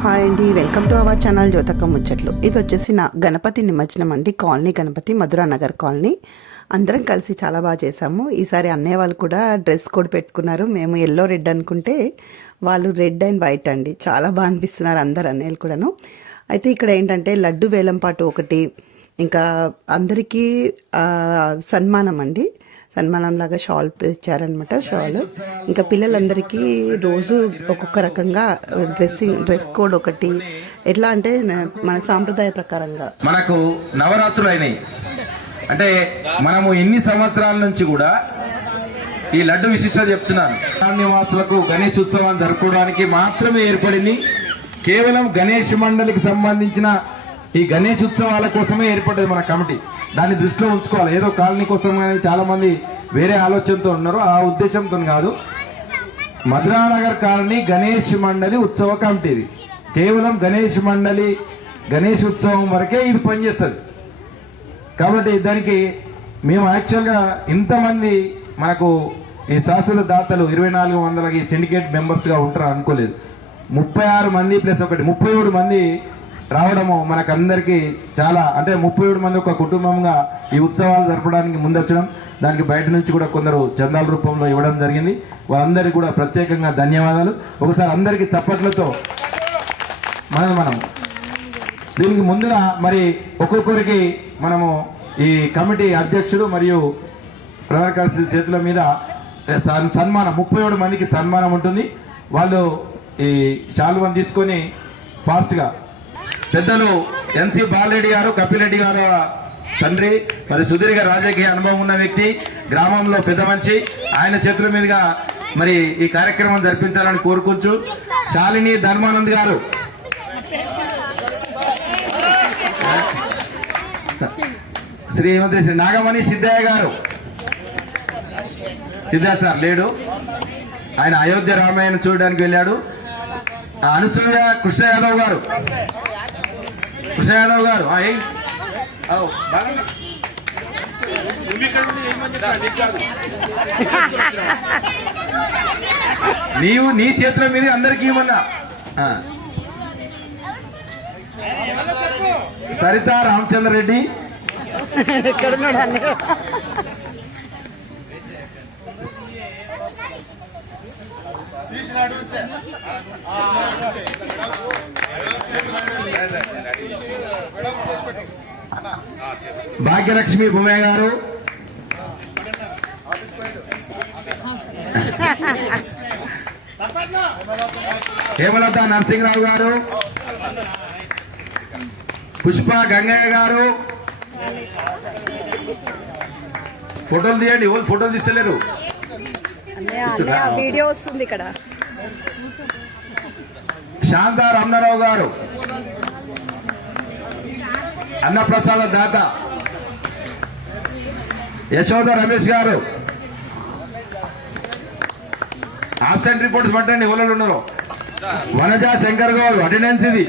Hi అండి, welcome to our channel జ్యోతక ముచ్చట్లు. ఇది వచ్చేసి నా గణపతి నిమజ్జనం అండి. Colony Ganapati, Madhura Nagar colony. అందరం కలిసి చాలా బాగా చేసాము. ఈసారి అన్నయ్య వాళ్ళు కూడా డ్రెస్ కోడ్ పెట్టుకున్నారు. మేము ఎల్లో రెడ్ అనుకుంటే వాళ్ళు రెడ్ అండ్ వైట్ అండి. చాలా బాగా అనిపిస్తున్నారు అందరు అన్నయ్యలు కూడాను. అయితే ఇక్కడ ఏంటంటే లడ్డు వేలంపాటు ఒకటి, ఇంకా అందరికీ సన్మానం అండి. సన్మానం లాగా షాల్ ఇచ్చారనమాట. షాల్ ఇంకా పిల్లలందరికీ రోజు ఒక్కొక్క రకంగా డ్రెస్ కోడ్ ఒకటి, ఎట్లా అంటే మన సాంప్రదాయ ప్రకారంగా మనకు నవరాత్రులు అయినాయి. అంటే మనము ఎన్ని సంవత్సరాల నుంచి కూడా ఈ లడ్డు విశిష్టత చెప్తున్నాను. నివాసులకు గణేష్ ఉత్సవాన్ని జరుపుకోవడానికి మాత్రమే ఏర్పడింది. కేవలం గణేష్ మండలికి సంబంధించిన ఈ గణేష్ ఉత్సవాల కోసమే ఏర్పడ్డది మన కమిటీ. దాన్ని దృష్టిలో ఉంచుకోవాలి. ఏదో కాలనీ కోసం కానీ చాలా మంది వేరే ఆలోచనతో ఉన్నారు, ఆ ఉద్దేశంతో కాదు. మధురానగర్ కాలనీ గణేష్ మండలి ఉత్సవ కమిటీది. కేవలం గణేష్ మండలి గణేష్ ఉత్సవం వరకే ఇది పనిచేస్తుంది. కాబట్టి దానికి మేము యాక్చువల్గా ఇంతమంది మనకు ఈ శాశ్వత దాతలు 2400కి సిండికేట్ మెంబర్స్గా ఉంటారు అనుకోలేదు. 36 మంది ప్లస్ ఒకటి 37 మంది రావడము మనకందరికీ చాలా, అంటే 37 మంది ఒక కుటుంబంగా ఈ ఉత్సవాలు జరపడానికి ముందొచ్చడం, దానికి బయట నుంచి కూడా కొందరు చందాల రూపంలో ఇవ్వడం జరిగింది. వాళ్ళందరికీ కూడా ప్రత్యేకంగా ధన్యవాదాలు. ఒకసారి అందరికీ చప్పట్లతో మనం దీనికి ముందుగా మరి ఒక్కొక్కరికి మనము ఈ కమిటీ అధ్యక్షుడు మరియు ప్రధాన కార్యదర్శి చేతుల మీద సన్మానం 37 మందికి సన్మానం ఉంటుంది. వాళ్ళు ఈ శాలువాను తీసుకొని ఫాస్ట్గా పెద్దలు ఎన్సి బాలరెడ్డి గారు, కపిరెడ్డి గారు తండ్రి, మరి సుదీర్ఘ రాజకీయ అనుభవం ఉన్న వ్యక్తి, గ్రామంలో పెద్ద మనిషి, ఆయన చేతుల మీదుగా మరి ఈ కార్యక్రమం జరిపించాలని కోరుకుంటూ శాలిని ధర్మానంద్ గారు, శ్రీమతి శ్రీ నాగమణి సిద్ధయ్య గారు, సిద్ధయ్య సార్ లేడు, ఆయన అయోధ్య రామాయణ చూడడానికి వెళ్ళాడు. అనసూయ కృష్ణ యాదవ్ గారు, నీవు నీ చేతుల మీద అందరికీ ఇవ్వమన్నా. సరిత రామచంద్ర రెడ్డి, భాగ్యలక్ష్మి భూమయ్య గారు, హేమలత నరసింహరావు గారు, పుష్ప గంగయ్య గారు. ఫోటోలు తీయండి, ఫోటోలు తీస్తలేరు. వీడియో వస్తుంది ఇక్కడ. శాంత రమణారావు గారు, అన్నప్రసాద దాత యశోద రమేష్ గారు. ఆబ్సెంట్ రిపోర్ట్స్ పట్టండి, ఊళ్ళో ఉన్నారు. వనజ శంకర్ గారు అటెండెన్స్ ఇది.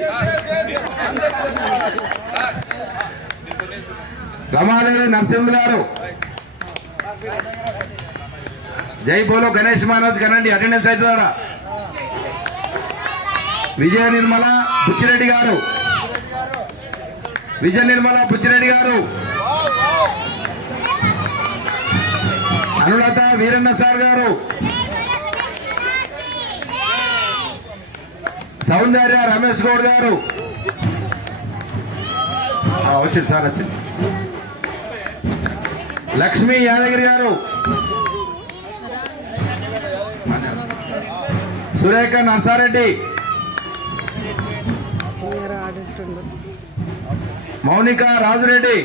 రమాదేవి నరసింహ గారు, జై బోలో గణేష్ మహారాజ్ కనండి, అటెండెన్స్ అవుతుందా. విజయ నిర్మల బుచ్చిరెడ్డి గారు, అనులత వీరన్న సార్ గారు, సౌందర్య రమేష్ గౌడ్ గారు. వచ్చింది సార్, వచ్చింది. లక్ష్మీ యాదగిరి గారు, సురేఖ నర్సారెడ్డి, మౌనిక రాజురెడ్డి,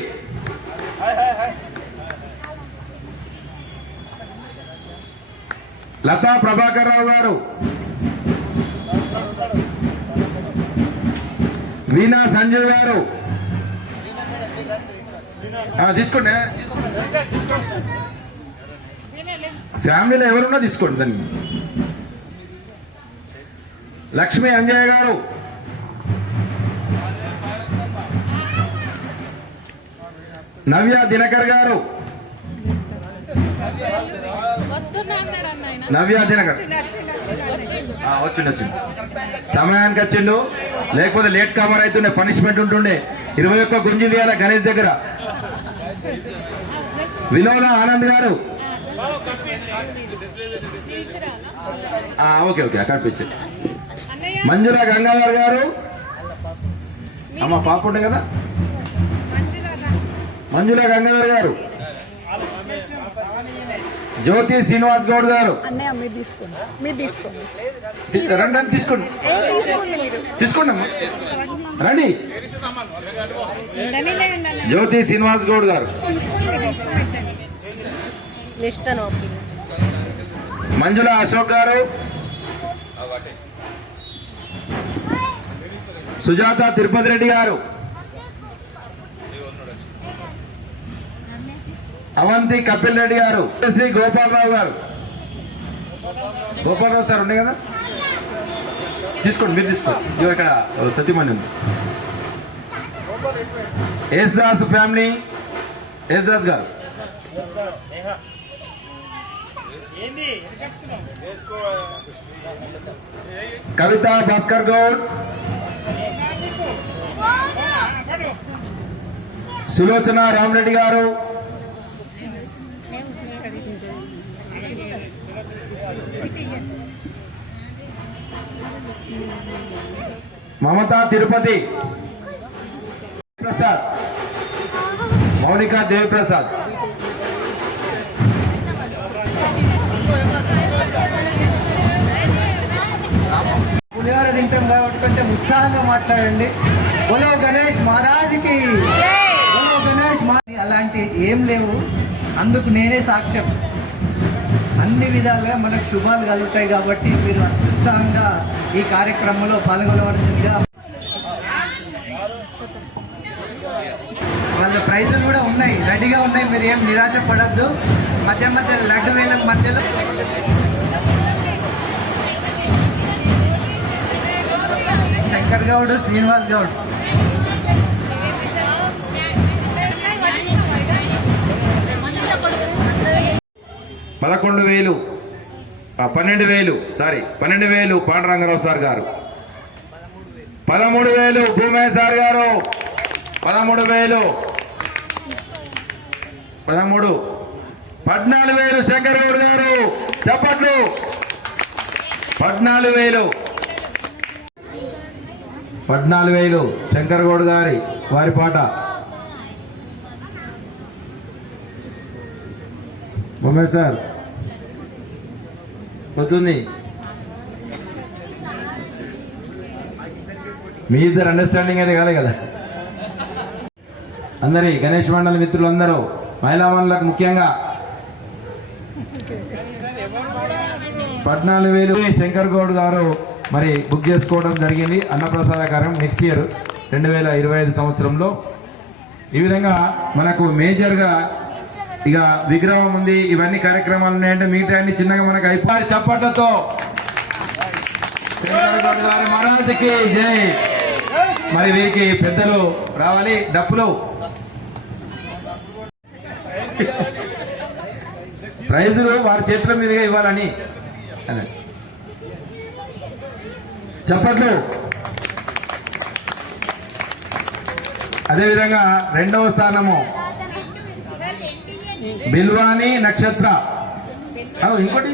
లతా ప్రభాకర్ రావు గారు, వీణా సంజీవ్ గారు. తీసుకోండి, ఫ్యామిలీలో ఎవరున్నా తీసుకోండి దాన్ని. లక్ష్మీ అంజయ్య గారు, నవ్య దినకర్ గారు, నవ్య దినకర్ వచ్చిండు సమయానికి వచ్చిండు, లేకపోతే లేట్ కామర్ అవుతుండే పనిష్మెంట్ ఉంటుండే. 21 గుంజి తీయాల గణేష్ దగ్గర. వినోద ఆనంద్ గారు ఓకే ఓకే అక్కడ పిచ్చి. మంజుల గంగాధర్ గారు అమ్మ పాప ఉండే కదా, మంజుల గంగాధర్ గారు. జ్యోతి శ్రీనివాస్ గౌడ్ గారు రండి తీసుకోండి తీసుకోండి అమ్మా రండి. జ్యోతి శ్రీనివాస్ గౌడ్ గారు. మంజుల అశోక్ గారు. సుజాత తిరుపతి రెడ్డి గారు. అవంతి కపిల్ రెడ్డి గారు. శ్రీ గోపాలరావు గారు. గోపాలరావు సార్ ఉండే కదా, తీసుకోండి మీరు తీసుకోండి. ఇదిగో ఇక్కడ సత్యమణి ఉంది. యేసుదాస్ ఫ్యామిలీ, యేసుదాస్ గారు. కవిత భాస్కర్ గౌడ్. సులోచన రామరెడ్డి గారు. మమతా తిరుపతి ప్రసాద్. మౌనిక దేవి ప్రసాద్. పులిహోర తింటాం కాబట్టి కొంచెం ఉత్సాహంగా మాట్లాడండి. బోలో గణేష్ మహారాజ్కి, బోలో గణేష్ అలాంటి ఏం లేవు, అందుకు నేనే సాక్ష్యం. అన్ని విధాలుగా మనకు శుభాలు కలుగుతాయి కాబట్టి మీరు అత్యుత్సాహంగా ఈ కార్యక్రమంలో పాల్గొనవలసిందిగా. వాళ్ళ ప్రైజులు కూడా ఉన్నాయి, రెడీగా ఉన్నాయి, మీరు ఏం నిరాశ పడద్దు. మధ్య మధ్య లడ్డు వేల మధ్యలో శంకర్ గౌడ్, శ్రీనివాస్ గౌడ్. పదకొండు 12,000 పాండురంగారావు సార్ గారు. 13,000 భూమయ్య సార్ గారు. 13,000 14,000 శంకర్ గౌడ్ గారు. చప్పట్లు. 14,000 శంకర్ గౌడ్ గారి వారి పాట. భూమయ్య సార్ పోతుంది. మీ ఇద్దరు అండర్స్టాండింగ్ అయితే కాలే కదా. అందరి గణేష్ మండలి మిత్రులందరూ, మహిళా మండలకు ముఖ్యంగా 14,000 శంకర్ గౌడ్ గారు మరి బుక్ చేసుకోవడం జరిగింది. అన్నప్రసాద కార్యం నెక్స్ట్ ఇయర్ 2025 సంవత్సరంలో. ఈ విధంగా మనకు మేజర్గా ఇక విగ్రహం ఉంది, ఇవన్నీ కార్యక్రమాలు ఉన్నాయంటే మిగతా అన్ని చిన్నగా మనకు అయిపోయి. చప్పట్లతో శంకర్ గౌడ్ గారి మహారాజుకి జై. మరి వీరికి పెద్దలు రావాలి, డప్పులు. ప్రైజులు వారి చేతుల మీదుగా ఇవ్వాలని అదే చప్పట్లు. అదేవిధంగా 2వ స్థానము బిల్వాని నక్షత్ర. ఇంకోటి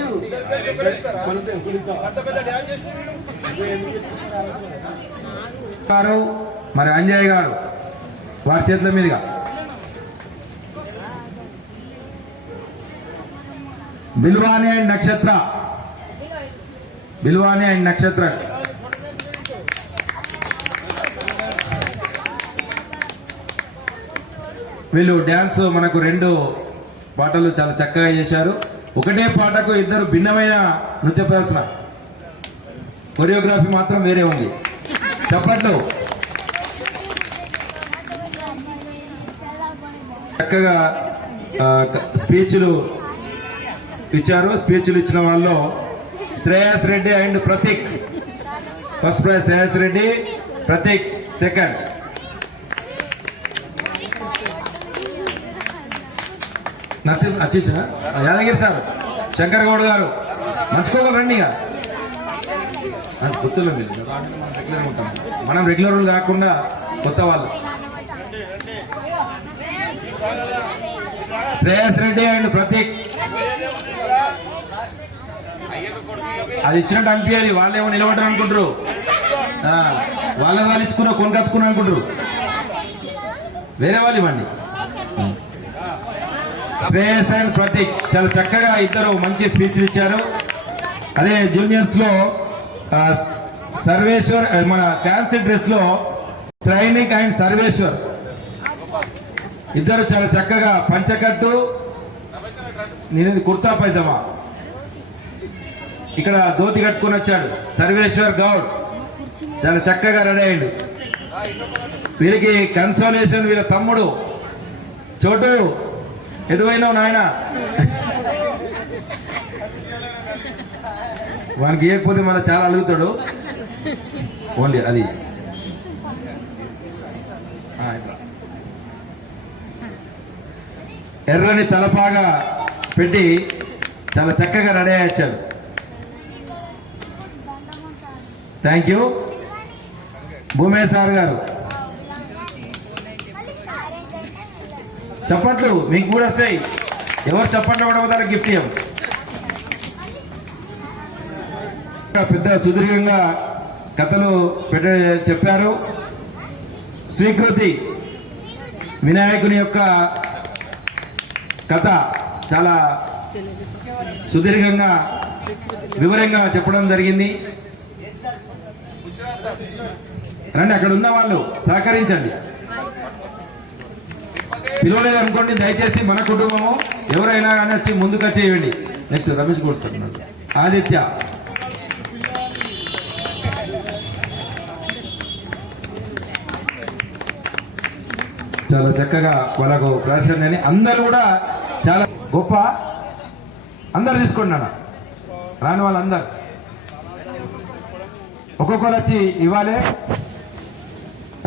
గారు, మరి అంజయ్ గారు వారి చేతుల మీదుగా. బిల్వాని అండ్ నక్షత్ర. వీళ్ళు డ్యాన్స్ మనకు 2 పాటలు చాలా చక్కగా చేశారు. ఒకటే పాటకు 2 భిన్నమైన నృత్య ప్రదర్శన, కొరియోగ్రఫీ మాత్రం వేరే ఉంది. చప్పట్లు. చక్కగా స్పీచ్లు ఇచ్చారు. స్పీచ్లు ఇచ్చిన వాళ్ళు Shreyas Reddy and Prateek. First prize Shreyas Reddy, Prateek second. Narasimha Yadagiri sir, Shankar Goud గారు మంచుకోగలరు రండి. ఇక నాకు గుర్తులో తెలియదు మనం రెగ్యులర్ ఉంటాం, మనం రెగ్యులర్ కాకుండా కొత్త వాళ్ళు. శ్రేయస్ రెడ్డి అండ్ ప్రతీక్ అది ఇచ్చినట్టు అనిపించాలి. వాళ్ళు ఏమో నిలబడ్డారు అనుకుంటారు, వాళ్ళు ఇచ్చుకున్నా కొనుకొచ్చుకున్నా అనుకుంటారు, వేరే వాళ్ళు ఇవ్వండి. శ్రేయస్ అండ్ ప్రతీక్ చాలా చక్కగా ఇద్దరు మంచి స్పీచ్లు ఇచ్చారు. అదే జూనియర్స్ లో సర్వేశ్వర్ మన ఫ్యాన్సీ డ్రెస్ లో ట్రైనింగ్ అండ్ సర్వేశ్వర్ ఇద్దరు చాలా చక్కగా పంచకట్టు నేను కుర్తా పైజమా ఇక్కడ ధోతి కట్టుకుని వచ్చాడు. సర్వేశ్వర్ గౌడ్ చాలా చక్కగా రెడీ అయ్యాడు. వీరికి కన్సోలేషన్ వీళ్ళ తమ్ముడు చోటు ఎటువైనావు నాయన, వానికి ఇవ్వకపోతే మన చాలా అలుగుతాడు. ఓన్లీ అది ఎర్రని తలపాగా పెట్టి చాలా చక్కగా రెడీ అయ్యాడు. థ్యాంక్ యూ భూమేశ్ సార్ గారు. చప్పట్లు మీకు కూడా వస్తాయి, ఎవరు చప్పట్లు కూడా గిఫ్ట్ ఇవ్వం. పెద్ద సుదీర్ఘంగా కథలు చెప్పారు. స్వీకృతి వినాయకుని యొక్క కథ చాలా సుదీర్ఘంగా వివరంగా చెప్పడం జరిగింది. రండి, అక్కడ ఉన్న వాళ్ళు సహకరించండి. పిలవలేదు అనుకోండి, దయచేసి మన కుటుంబము ఎవరైనా కానీ వచ్చి ముందుకు వచ్చేయండి. నెక్స్ట్ రమేష్ గౌడ్ సార్, ఆదిత్య చాలా చక్కగా వాళ్ళకు ప్రదర్శన అందరూ కూడా చాలా గొప్ప. అందరు తీసుకోండి అన్న, రాని వాళ్ళందరూ ఒక్కొక్కరు వచ్చి ఇవ్వాలి.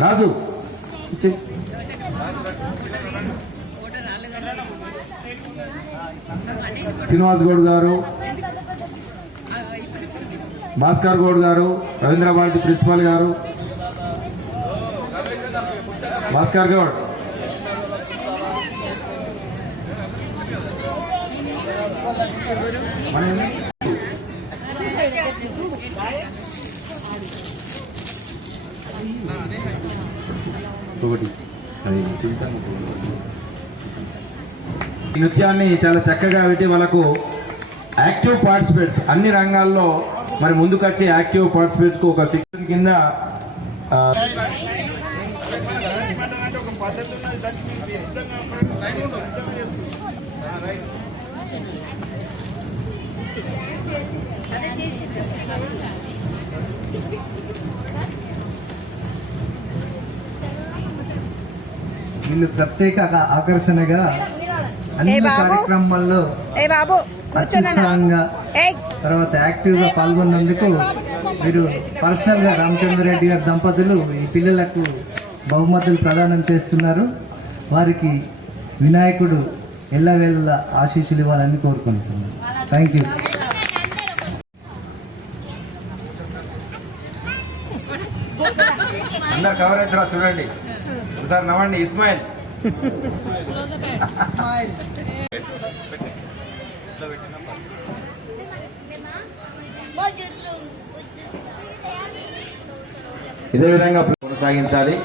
రాజు ఇచ్చి శ్రీనివాస్ గౌడ్ గారు, భాస్కర్ గౌడ్ గారు, రవీంద్ర భారతి ప్రిన్సిపాల్ గారు, భాస్కర్ గౌడ్, ఈ నృత్యాన్ని చాలా చక్కగా పెట్టి వాళ్ళకు యాక్టివ్ పార్టిసిపేట్స్ అన్ని రంగాల్లో మరి ముందుకు వచ్చి యాక్టివ్ పార్టిసిపేట్స్ కు ఒక శిక్షణ కింద వీళ్ళు ప్రత్యేక ఆకర్షణగా అన్ని కార్యక్రమాల్లో అత్యుత్సాహంగా తర్వాత యాక్టివ్గా పాల్గొన్నందుకు వీరు పర్సనల్గా రామచంద్రరెడ్డి గారి దంపతులు ఈ పిల్లలకు బహుమతులు ప్రదానం చేస్తున్నారు. వారికి వినాయకుడు ఎల్లవేళ ఆశీస్సులు ఇవ్వాలని కోరుకుంటున్నాను. Thank you. అందరు కవర్ అవుతారా చూడండి సార్. నవ్వండి ఇస్మాయిల్. ఇదే విధంగా కొనసాగించాలి.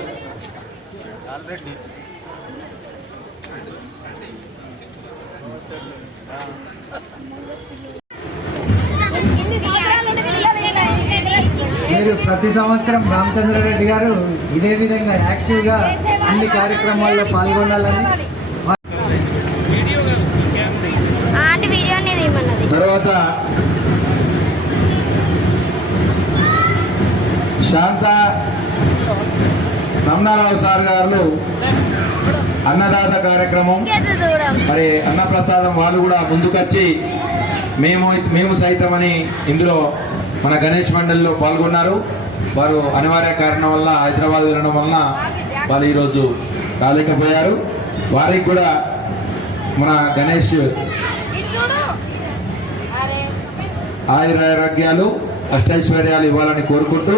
మీరు ప్రతి సంవత్సరం రామచంద్రారెడ్డి గారు ఇదే విధంగా యాక్టివ్గా అన్ని కార్యక్రమాల్లో పాల్గొనాలని. తర్వాత శాంత రమణారావు సార్ గారు అన్నదాత కార్యక్రమం మరి అన్నప్రసాదం వాళ్ళు కూడా ముందుకొచ్చి మేము సైతం అని ఇందులో మన గణేష్ మండలిలో పాల్గొన్నారు. వారు అనివార్య కారణం వల్ల హైదరాబాద్ వెళ్ళడం వలన వాళ్ళు ఈరోజు రాలేకపోయారు. వారికి కూడా మన గణేష్ ఆయురారోగ్యాలు అష్టైశ్వర్యాలు ఇవ్వాలని కోరుకుంటూ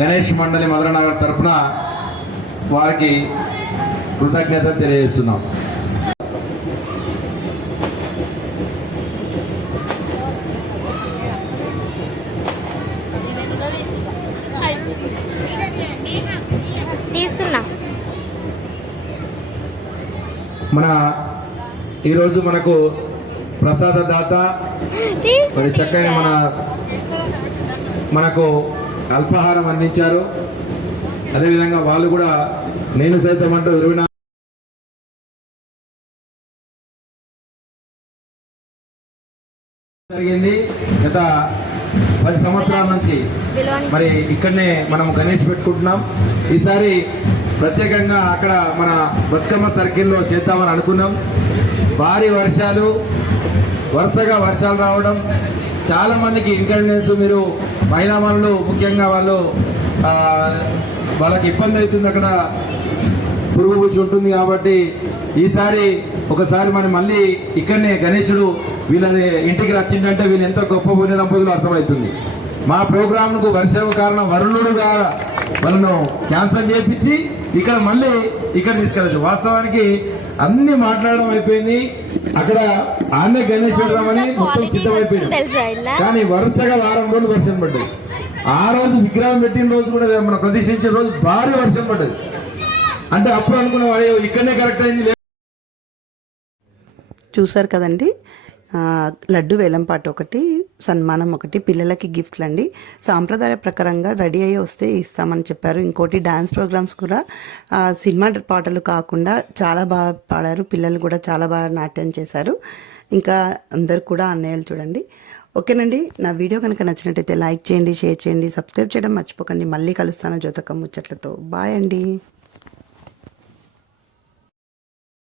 గణేష్ మండలి మధురనగర్ తరపున వారికి కృతజ్ఞత తెలియజేస్తున్నాం. తీస్తున్నా. మన ఈరోజు మనకు ప్రసాద దాత మరి చక్కని మనకు అల్పాహారం అందించారు. అదేవిధంగా వాళ్ళు కూడా నేను సైతం అంటూ 24 జరిగింది. గత 10 సంవత్సరాల నుంచి మరి ఇక్కడనే మనం గణేష్ పెట్టుకుంటున్నాం. ఈసారి ప్రత్యేకంగా అక్కడ మన బతుకమ్మ సర్కిల్లో చేద్దామని అనుకున్నాం. భారీ వరుసగా వర్షాలు రావడం చాలా మందికి ఇన్కన్వీనియన్స్, మీరు మహిళా మనులు ముఖ్యంగా వాళ్ళకి ఇబ్బంది అవుతుంది, అక్కడ పురుగు పూచి ఉంటుంది. కాబట్టి ఈసారి ఒకసారి మనం మళ్ళీ ఇక్కడనే గణేశుడు వీళ్ళ ఇంటికి వచ్చిందంటే వీళ్ళు ఎంత గొప్ప పుణ్యదంపతులు అర్థమవుతుంది. మా ప్రోగ్రాంకు వర్షం కారణం వరుణుడుగా వాళ్ళను క్యాన్సల్ చేయించి మళ్ళీ ఇక్కడ తీసుకెళ్ళచ్చు. వాస్తవానికి అన్ని మాట్లాడడం అయిపోయింది. అక్కడ ఆమె గణేశ్వర రామని మొత్తం సిద్ధమైపోయింది. కానీ వరుసగా వారం రోజులు వర్షం పడ్డది. ఆ రోజు విగ్రహం పెట్టిన రోజు కూడా మనం ప్రతిష్ఠించిన రోజు భారీ వర్షం పడ్డది. అంటే అప్పుడు అనుకున్న వాడు ఇక్కడనే కరెక్ట్ అయింది. చూసారు కదండి, లడ్డు వేలంపాట ఒకటి, సన్మానం ఒకటి, పిల్లలకి గిఫ్ట్లు అండి. సాంప్రదాయ ప్రకారంగా రెడీ అయ్యి వస్తే ఇస్తామని చెప్పారు. ఇంకోటి డ్యాన్స్ ప్రోగ్రామ్స్ కూడా సినిమా పాటలు కాకుండా చాలా బాగా పాడారు. పిల్లలు కూడా చాలా బాగా నాట్యం చేశారు. ఇంకా అందరు కూడా అన్నయ్యలు చూడండి. ఓకేనండి, నా వీడియో కనుక నచ్చినట్టయితే లైక్ చేయండి, షేర్ చేయండి, సబ్స్క్రైబ్ చేయడం మర్చిపోకండి. మళ్ళీ కలుస్తాను జ్యోతక ముచ్చట్లతో. బాయ్ అండి.